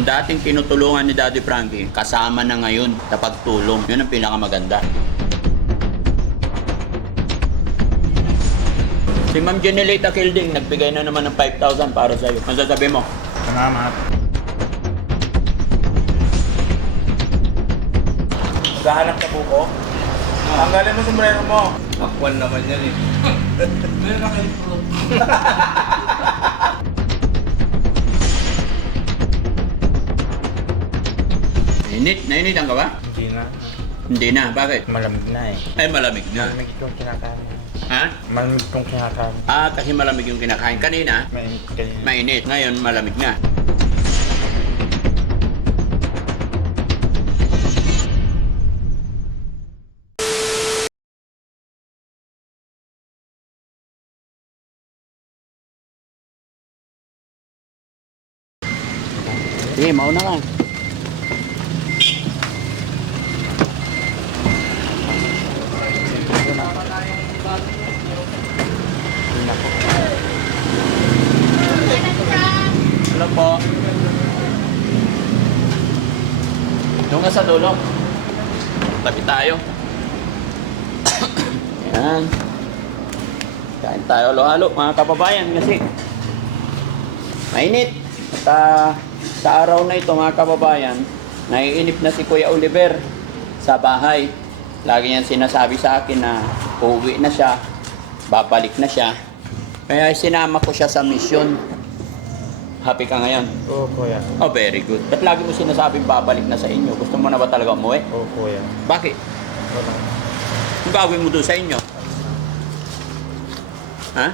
Yung dating tinutulungan ni Daddy Frankie, kasama na ngayon sa pagtulong. Yun ang pinakamaganda. Si Ma'am Jenelita Kilding, nagbigay na naman ng 5,000 para sa'yo. Ano sasabi mo? Salamat. Maghahanap ka buko? Tanggalin mo sombrero mo. Akwan naman yan eh. Meron na kayo fruit. Nainitan ka ba? Hindi na. Hindi na. Bakit? Malamig na eh. Ay, malamig na. Malamig itong kinakain. Ha? Malamig itong kinakain. Kasi malamig yung kinakain. Kanina, Mainit kanina. mainit. Ngayon, malamig na. Sige, mauna ka. Hello po. Doon ka sa dulo. Tabi tayo. Ayan. Kain tayo halo-halo mga kababayan kasi mainit. At sa araw na ito mga kababayan, naiinip na si Kuya Oliver sa bahay. Lagi niyang sinasabi sa akin na uuwi na siya, babalik na siya. Kaya sinama ko siya sa mission. Happy ka ngayon? Oo, kuya. Oh, very good. Ba't lagi mo sinasabing babalik na sa inyo? Gusto mo na ba talaga umuwi? Oo, kuya. Bakit? Wala. Ang gagawin mo doon sa inyo? Ha?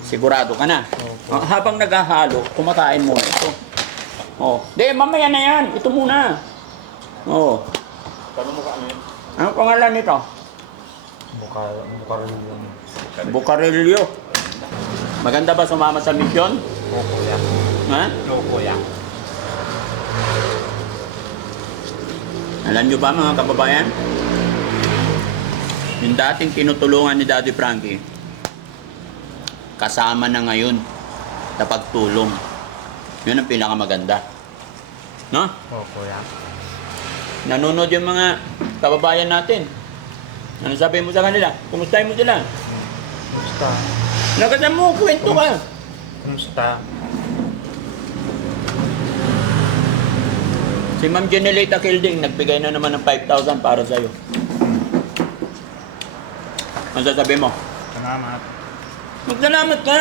Sigurado ka na? Opo. Habang naghahalo, kumakain muna ito. Oh. Di, mamaya na yan. Ito muna. Oh. Paano mo ka ano yun? Anong pangalan nito? Bukarilyo. Bukarilyo. Maganda ba sumama sa misyon? Oo, kuya. Ha? Oo, kuya. Alam nyo ba mga kababayan? Yung dating tinutulungan ni Daddy Frankie, kasama na ngayon sa pagtulong. Yun ang pinakamaganda. No? Oo, kuya. Nanonood yung mga kababayan natin. Ano sabi mo sa kanila? Kumustahin mo sila? Kumusta? Naganda mo, kwento ka. Kumusta? Si Ma'am Jenelita Kilding, nagbigay na naman ng 5,000 para sa'yo. Ano sasabi mo? Salamat. Magsalamat ka.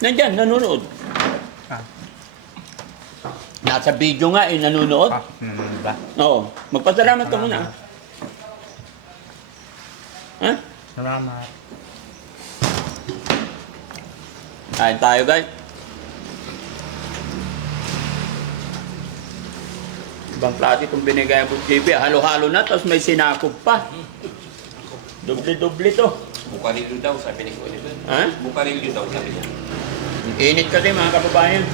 Nandyan, nanonood. Ah. Nasa video nga nanonood. Nanonood ba? Oo. Magpasalamat ka muna. Ha? Salamat. Kain tayo, guys. Ibang klase itong binigay mo, JB. Halo-halo na, tapos may sinakop pa. Doble-doble to. Bukarilyo daw, sabi ni Kuya. Ha? Bukarilyo daw, sabi niya. Init kasi mga kababayan.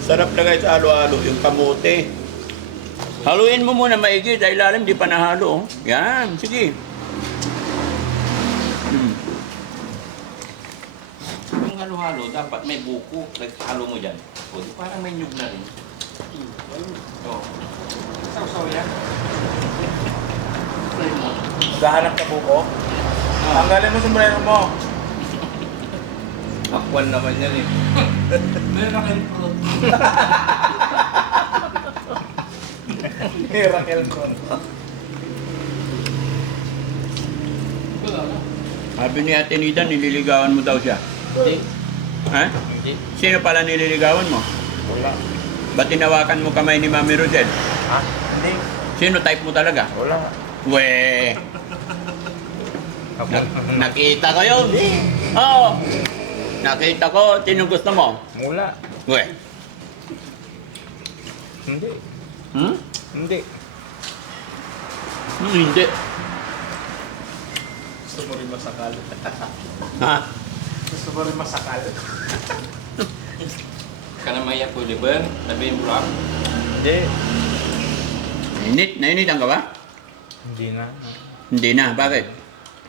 Masarap na guys halo-halo yung kamote. Haluin mo muna maigi dahil ilalim di pa nahalo. Oh. Yan, sige. Yung halo-halo, dapat may buko. Halo mo dyan. O, di parang may nyug na rin. Oo. Saw-saw yan. Maghahanap ka buko? Tanggalin mo sombrero mo. Akwan naman yan eh. Meron na kayo fruit. Miracle fruit. Sabi ni Ate Nida, nililigawan mo daw siya. Hindi. Ha? Hindi. Sino pala nililigawan mo? Wala. Ba't tinawakan mo kamay ni Mami Rosel? Ha? Hindi. Sino type mo talaga? Wala. We, Ako. nakita ko yun. Oo. Nakita ko, sino gusto mo? Wala. We. Hindi. Hmm? Hindi. Hindi. Gusto mo rin masakal. Ha? Gusto mo rin masakal. Kanamaya po, Oliver. Sabihin mo lang. Hindi. Nainitan ka ba? Hindi na. Hindi na. Bakit?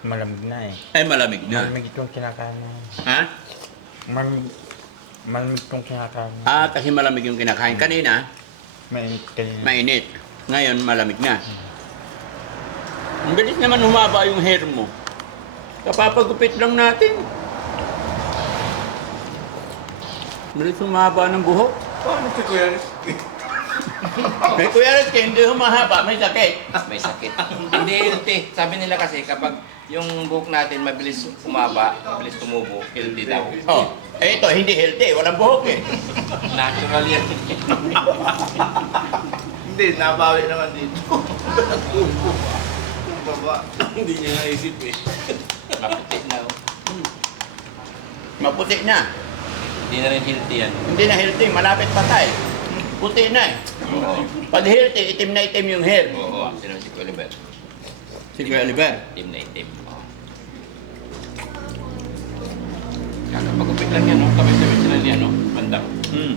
Malamig na eh. Ay, malamig na. Malamig itong kinakain. Ha? Malamig. Malamig kong kinakain. Ah, kasi malamig yung kinakain. Kanina, Mainit kanina. mainit. Ngayon, malamig na. Ang bilis naman humaba yung hair mo. Kapapagupit lang natin. Bilis humaba ng buhok. Paano si Kuya? May Kuya Rizky, hindi humahaba, may sakit. May sakit. Hindi healthy. Sabi nila kasi kapag yung buhok natin mabilis umaba, mabilis tumubo, healthy daw. Oh, eh ito, hindi healthy. Walang buhok eh. Natural yan. Hindi, nabawi naman dito. Baba. Hindi niya naisip eh. Maputi na. Maputi na. Hindi na rin healthy yan. Hindi na healthy, malapit patay. Puti na eh. Oo. Pag healthy, itim na itim yung hair. Oo. Sino si Kuya Oliver? Si Kuya Oliver. Itim na itim. Oo. Kakapagupit lang yan, no? Tabi-tabi sila niya, no? Bandang. Hmm.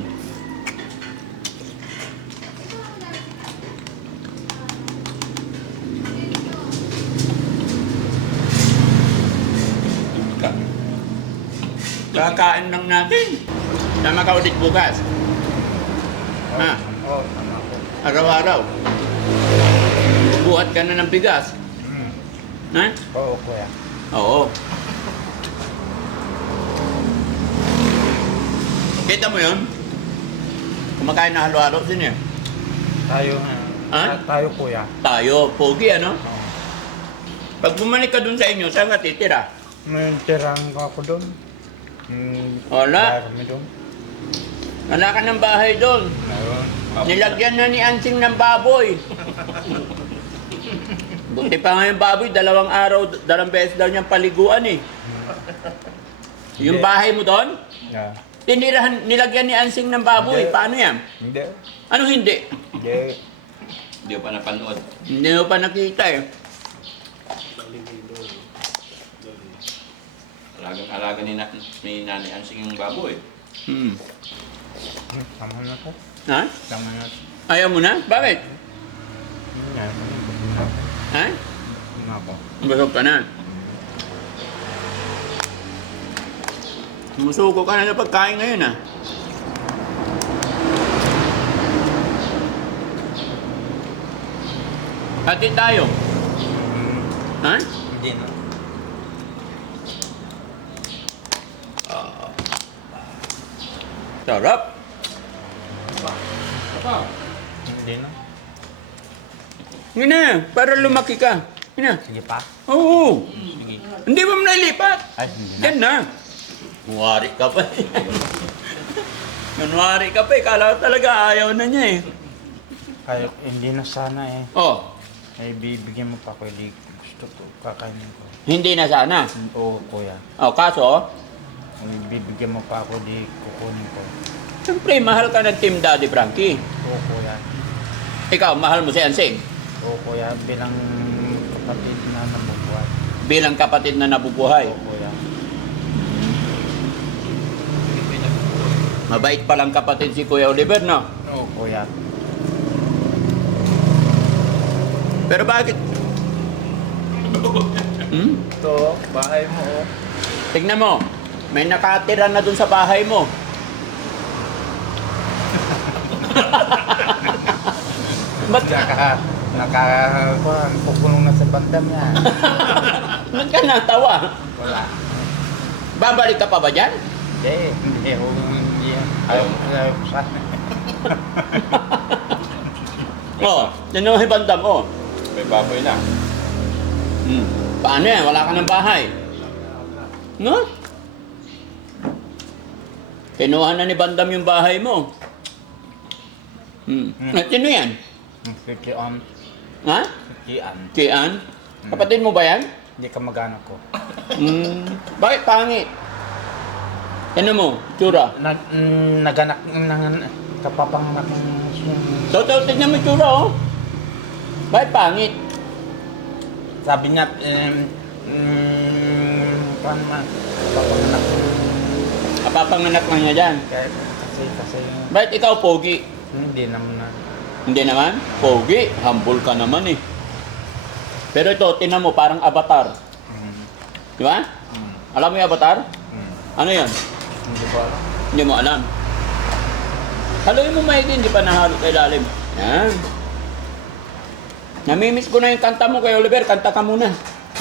Kakain lang natin. Tama ka ulit bukas. Ha? Oo, tama ko. Araw-araw. Bubuhat ka na ng bigas. Ha? Oo, kuya. Oo. Kita mo yun? Kumakain na halo-halo din eh. Tayo nga. Ha? Tayo, kuya. Tayo, pogi ano? Oo. Pag bumalik ka dun sa inyo, saan ka titira? May tirang ako doon. Wala. Kami doon. Wala ka ng bahay doon. Meron. Nilagyan na ni Ansing ng baboy. Buti pa nga yung baboy, 2 araw, 2 beses daw niyang paliguan eh. Yung bahay mo doon, Yeah. tinirahan, nilagyan ni Ansing ng baboy. Hindi. Paano yan? Hindi. Ano hindi? Hindi. Hindi ko pa napanood. Hindi mo pa nakita eh. Alaga ni Nanay Ansing yung baboy. Hmm. Tama na ko. Ha? Tama na. Ayaw mo na? Bakit? Yan. Ha? Tama ko. Busog ka na. Sumusuko ka na sa pagkain ngayon ah. Hati tayo. Ha? Hindi na. Sarap. Hindi na. Hindi na, para lumaki ka. Hindi na. Sige pa. Oo. Sige. Hindi mo nalipat. Ay, hindi na. Yan na. Kunwari ka pa eh. Kunwari ka pa eh. Kala ko talaga ayaw na niya eh. Ay, hindi na sana eh. Oh, Ay, bibigyan mo pa ko. Hindi gusto ko. Kakainin ko. hindi na sana. Oo, kuya. Oh, kaso, Ay, bibigyan mo pa ako. Di kukunin ko. siyempre, mahal ka ng Team Daddy Frankie. Oo, kuya. Ikaw, mahal mo si Ansing. Oo, kuya. Bilang kapatid na nabubuhay. Bilang kapatid na nabubuhay. Oo, kuya. Mabait palang kapatid si Kuya Oliver, no? Oo, kuya. Pero bakit? Hmm? Ito, bahay mo. Oh. Tignan mo, may nakatira na dun sa bahay mo. Ba't Pukulong na sa bandam niya. ba't ka natawa? Wala. Babalik ka pa ba dyan? Hindi. Hindi. Hindi. Ayaw ko sana. Oo, yan yung hibandam, oh. May baboy na. Hmm. Paano yan? Wala ka ng bahay. No? Kinuha na ni Bandam yung bahay mo. Hmm. At sino yan? Kikian. Ha? Kikian. Kian? Kapatid mo ba yan? Hindi ka magano ko. Hmm. Bakit pangit? Ano mo? Tsura? Naganak ng kapapanganak ng So, tignan mo yung tsura, oh. Bakit pangit? sabi niya, paano ma, kapapanganak. Kapapanganak lang niya dyan. Kasi, Bakit ikaw pogi? hindi naman na. Hindi naman? Pogi. Humble ka naman eh. Pero ito, tinan mo, parang avatar. Di ba? Alam mo yung avatar? Ano yan? Hindi ko alam. Hindi mo alam. Haluin mo maigi, hindi pa nahalo sa ilalim. Yan. Namimiss ko na yung kanta mo kay Oliver. Kanta ka muna.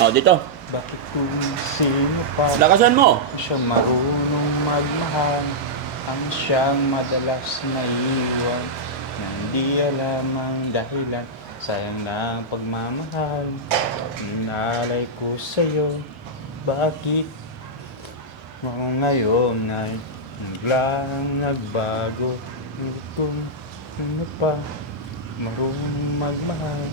O, dito. Bakit kung sino pa Lakasan mo. siya marunong magmahal, ang siyang madalas naiwan, na hindi alam ang dahilan. Sayang na ang pagmamahal, nalay ko sa'yo. Bakit mo ngayon ay biglang nagbago? Kung ano pa marunong magmahal,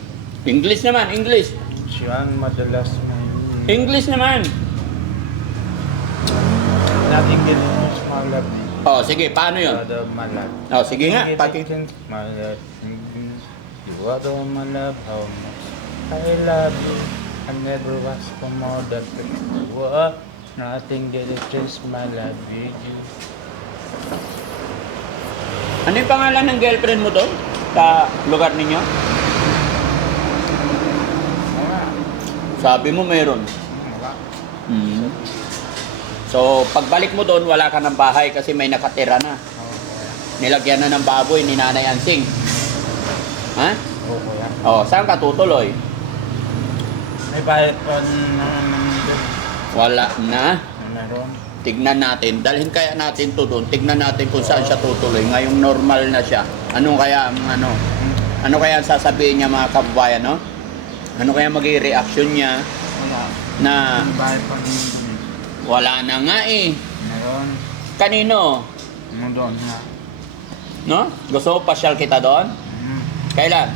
English naman, English. siyang madalas naiwan. English naman. Nothing gets much my love. O, sige, paano yun? You are my love. O, sige nga. My love. You are my love. How much I love you. I never ask for more than you are. Nothing gets change my love with you. Ano yung pangalan ng girlfriend mo doon? Sa lugar ninyo? Wala. Sabi mo meron. Wala. Hmm. So, pagbalik mo doon, wala ka ng bahay kasi may nakatira na. Nilagyan na ng baboy ni Nanay Ansing. Ha? Oo, kuya. O, saan ka tutuloy? May bayad pa naman doon. Wala na. Meron. Tignan natin. Dalhin kaya natin to doon. Tignan natin kung saan siya tutuloy. Ngayong normal na siya. Ano kaya ang ano kaya ang sasabihin niya mga kababayan, no? Ano kaya magiging reaction niya Wala. na May bayad pa naman doon. wala na nga eh. Meron. Kanino? Ano doon na? No? Gusto mo pasyal kita doon? Kailan?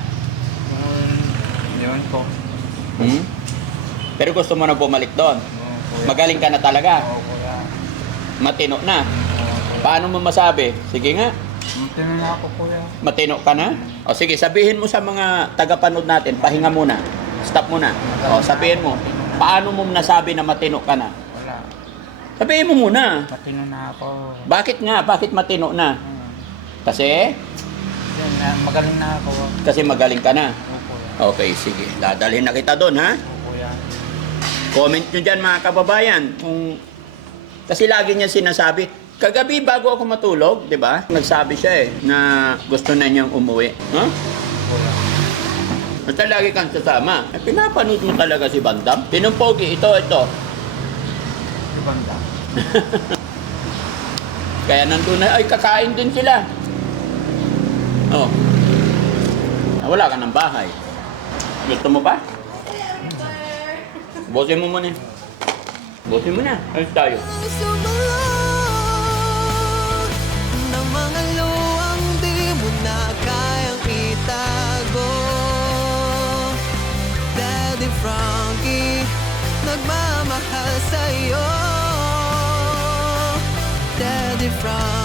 Yun ko. Hmm? Pero gusto mo na bumalik doon. Oo, kuya. Magaling ka na talaga. Oo, kuya. Matino na. Oo, kuya. Paano mo masabi? Sige nga. Tingnan na ako, kuya. Matino ka na? O sige, sabihin mo sa mga tagapanood natin, pahinga muna. Stop muna. O sabihin mo, paano mo nasabi na matino ka na? Wala. Sabihin mo muna. Matino na ako. Bakit nga? Bakit matino na? Kasi? Yan, magaling na ako. Kasi magaling ka na. Oo, kuya. Okay, sige. Dadalhin na kita doon, ha? Oo, kuya. Comment nyo dyan mga kababayan. Kung... Kasi lagi niya sinasabi, kagabi bago ako matulog, di ba? Nagsabi siya eh, na gusto na niyang umuwi. Huh? Kuya. Basta lagi kang sasama. Eh, pinapanood mo talaga si Bandam. Sinong pogi? Ito. Si Banda. Kaya nandun na, ay kakain din sila. Oh. Wala ka ng bahay. Gusto mo pa? Bosin mo muna. Bosin mo na. Ayos tayo. Sumalot ng mga luwang di mo na kayang itago. Daddy Frankie, nagmamahal sa'yo. Daddy Frankie.